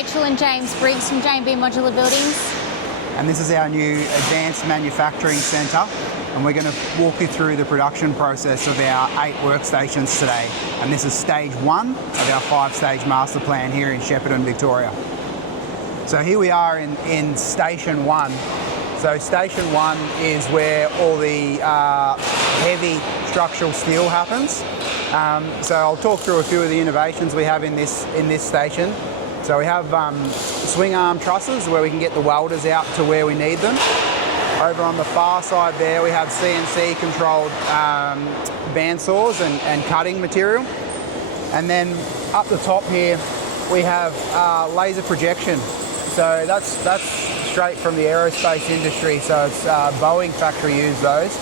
Rachel and James Briggs from JMB Modular Buildings. And this is our new Advanced Manufacturing Centre, and we're going to walk you through the production process of our 8 workstations today. And this is stage 1 of our 5-stage master plan here in Shepparton, Victoria. So here we are in station 1. So station 1 is where all the heavy structural steel happens. So I'll talk through a few of the innovations we have in this station. So we have swing arm trusses where we can get the welders out to where we need them. Over on the far side there we have CNC controlled bandsaws and cutting material. And then up the top here we have laser projection. So that's straight from the aerospace industry. So it's Boeing factory use those.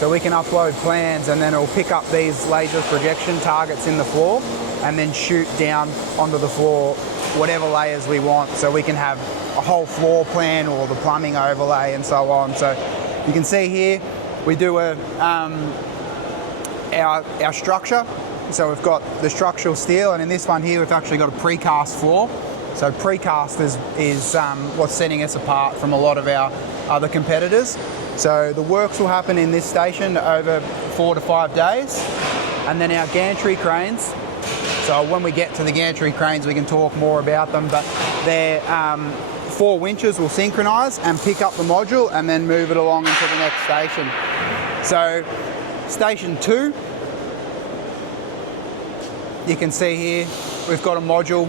So we can upload plans and then it'll pick up these laser projection targets in the floor and then shoot down onto the floor whatever layers we want. So we can have a whole floor plan or the plumbing overlay and so on. So you can see here we do our structure. So we've got the structural steel, and in this one here we've actually got a precast floor. So precast is what's setting us apart from a lot of our other competitors. So the works will happen in this station over 4 to 5 days. And then our gantry cranes, so when we get to the gantry cranes we can talk more about them, but they're 4 winches will synchronise and pick up the module and then move it along into the next station. So station 2, you can see here we've got a module.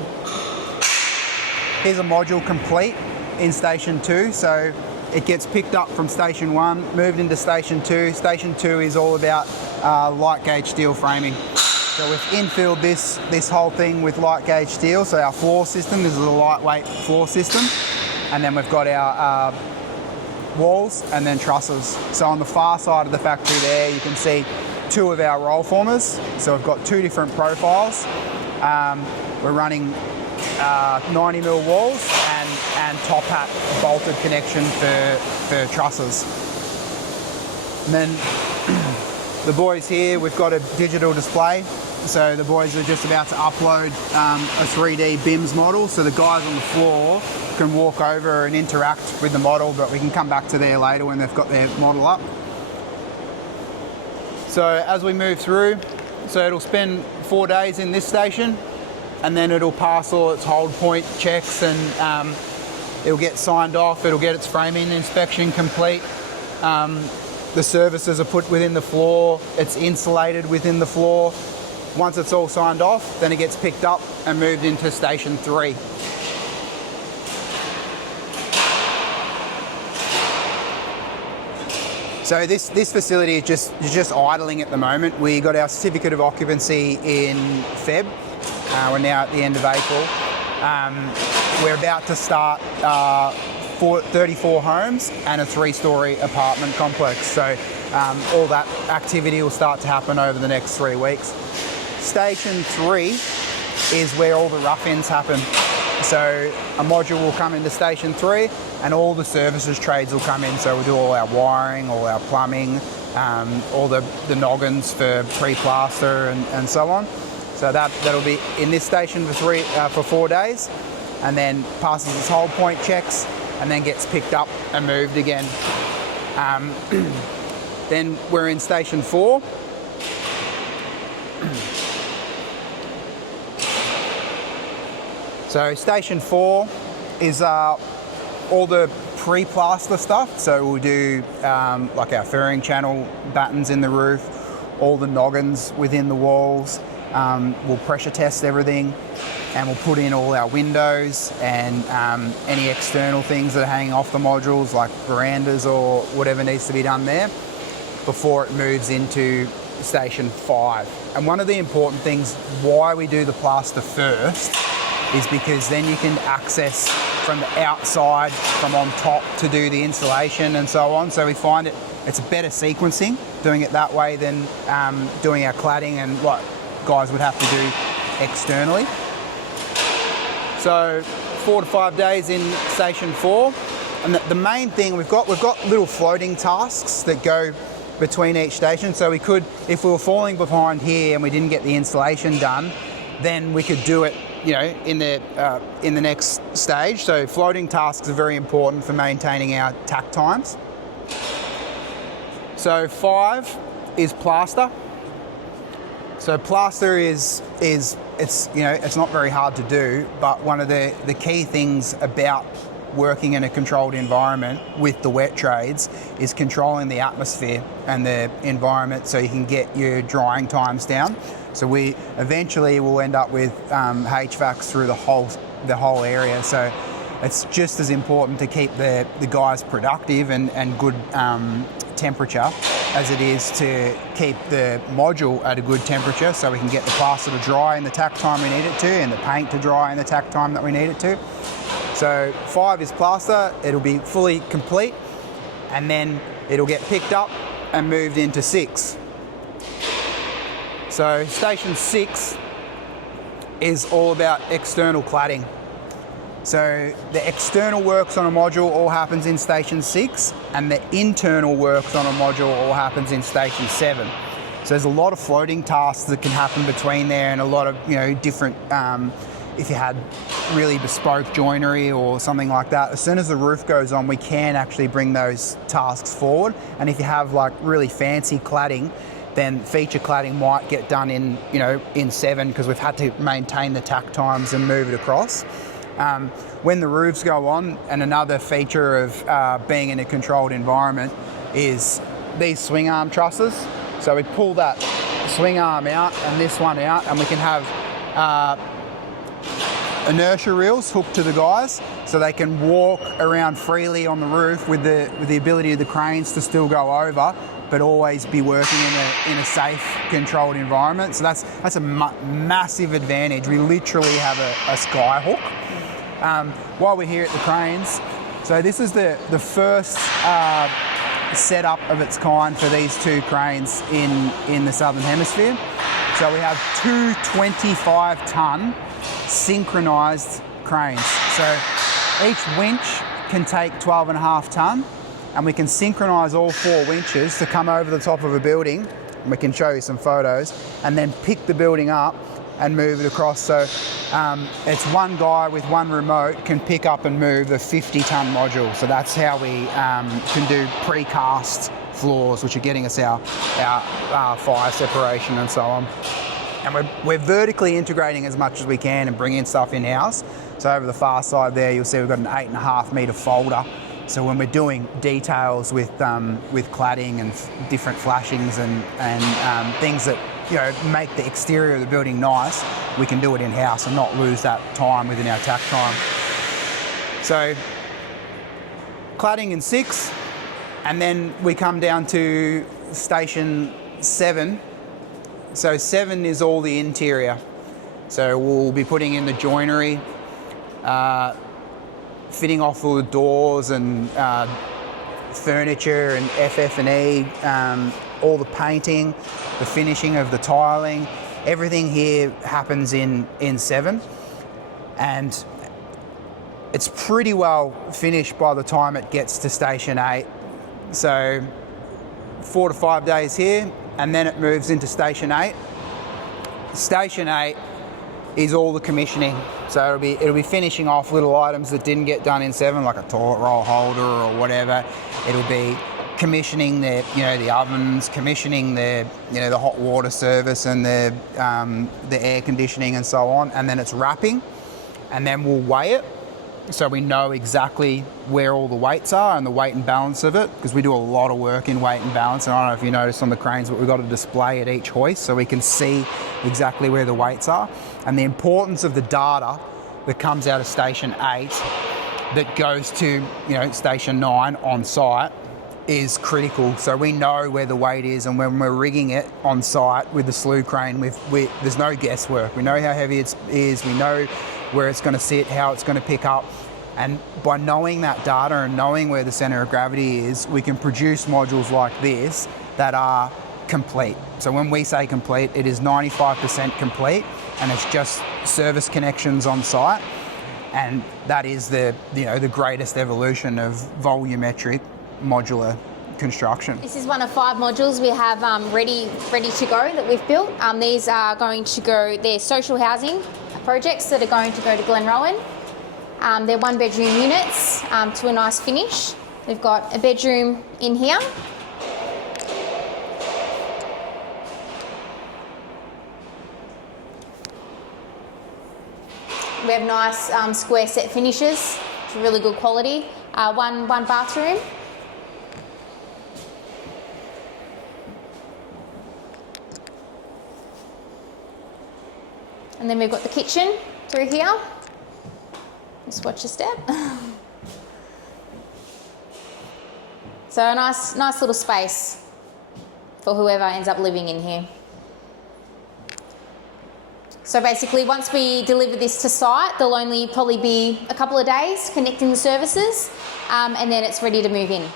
Here's a module complete in station 2. So it gets picked up from station 1, moved into station 2. Station 2 is all about light gauge steel framing. So we've infilled this whole thing with light gauge steel. So our floor system, this is a lightweight floor system. And then we've got our walls and then trusses. So on the far side of the factory there, you can see 2 of our roll formers. So we've got 2 different profiles. We're running 90mm walls and top hat bolted connection for trusses. And then the boys here, we've got a digital display. So the boys are just about to upload a 3D BIMS model. So the guys on the floor can walk over and interact with the model, but we can come back to there later when they've got their model up. So as we move through, so it'll spend 4 days in this station, and then it'll pass all its hold point checks and it'll get signed off, it'll get its framing inspection complete. The services are put within the floor, it's insulated within the floor. Once it's all signed off, then it gets picked up and moved into station 3. So this facility is just idling at the moment. We got our certificate of occupancy in Feb. We're now at the end of April. We're about to start 34 homes and a 3-storey apartment complex. So all that activity will start to happen over the next 3 weeks. Station 3 is where all the rough-ins happen. So a module will come into station 3 and all the services trades will come in. So we'll do all our wiring, all our plumbing, all the noggins for pre-plaster and so on. So that'll be in this station for 4 days, and then passes its hold point checks and then gets picked up and moved again. Then we're in station 4. So station 4 is all the pre-plaster stuff. So we'll do like our furring channel battens in the roof, all the noggins within the walls. We'll pressure test everything, and we'll put in all our windows and any external things that are hanging off the modules like verandas or whatever needs to be done there before it moves into station 5. And one of the important things why we do the plaster first is because then you can access from the outside, from on top to do the installation and so on. So we find it's a better sequencing doing it that way than doing our cladding and what guys would have to do externally. So 4 to 5 days in station 4, and the main thing we've got little floating tasks that go between each station. So we could, if we were falling behind here and we didn't get the installation done, then we could do it, in the next stage. So floating tasks are very important for maintaining our tack times. So 5 is plaster. So plaster is it's not very hard to do, but one of the key things about working in a controlled environment with the wet trades is controlling the atmosphere and the environment so you can get your drying times down. So we eventually will end up with HVACs through the whole area. So it's just as important to keep the guys productive and good temperature as it is to keep the module at a good temperature so we can get the plaster to dry in the tack time we need it to and the paint to dry in the tack time that we need it to. So 5 is plaster, it'll be fully complete, and then it'll get picked up and moved into 6. So station 6 is all about external cladding. So the external works on a module all happens in station 6, and the internal works on a module all happens in station 7. So there's a lot of floating tasks that can happen between there, and a lot of different, if you had really bespoke joinery or something like that, as soon as the roof goes on, we can actually bring those tasks forward. And if you have like really fancy cladding, then feature cladding might get done in 7 because we've had to maintain the tack times and move it across. When the roofs go on, and another feature of being in a controlled environment is these swing arm trusses. So we pull that swing arm out and this one out, and we can have inertia reels hooked to the guys so they can walk around freely on the roof with the ability of the cranes to still go over, but always be working in a safe, controlled environment. So that's a massive advantage. We literally have a sky hook. While we're here at the cranes, so this is the first setup of its kind for these 2 cranes in the Southern Hemisphere. So we have 2 25-ton synchronized cranes. So each winch can take 12.5 ton, and we can synchronize all 4 winches to come over the top of a building, and we can show you some photos, and then pick the building up and move it across. So it's one guy with one remote can pick up and move a 50-ton module. So that's how we can do precast floors, which are getting us our fire separation and so on. And we're vertically integrating as much as we can and bringing stuff in-house. So over the far side there, you'll see we've got an 8.5 metre folder. So when we're doing details with cladding and different flashings and things that make the exterior of the building nice, we can do it in-house and not lose that time within our tack time. So cladding in 6, and then we come down to station 7. So 7 is all the interior. So we'll be putting in the joinery, fitting off all the doors and furniture and FF&E, all the painting, the finishing of the tiling. Everything here happens in 7, and it's pretty well finished by the time it gets to station 8. So 4 to 5 days here, and then it moves into station 8. Station 8 is all the commissioning. So it'll be finishing off little items that didn't get done in 7, like a toilet roll holder or whatever. It'll be commissioning the ovens, commissioning the hot water service and the air conditioning and so on, and then it's wrapping, and then we'll weigh it so we know exactly where all the weights are and the weight and balance of it, because we do a lot of work in weight and balance. And I don't know if you noticed on the cranes, but we've got a display at each hoist so we can see exactly where the weights are. And the importance of the data that comes out of station 8 that goes to station 9 on site is critical. So we know where the weight is, and when we're rigging it on site with the slew crane, there's no guesswork. We know how heavy it is, we know where it's going to sit, how it's going to pick up, and by knowing that data and knowing where the center of gravity is, we can produce modules like this that are complete. So when we say complete, it is 95% complete, and it's just service connections on site, and that is the greatest evolution of volumetric modular construction. This is one of 5 modules we have ready to go that we've built. These are going to go, they're social housing projects that are going to go to Glenrowan. They're 1-bedroom units to a nice finish. We've got a bedroom in here. We have nice square set finishes, which are really good quality. One bathroom. And then we've got the kitchen through here. Just watch your step. So a nice little space for whoever ends up living in here. So basically, once we deliver this to site, there'll only probably be a couple of days connecting the services, and then it's ready to move in.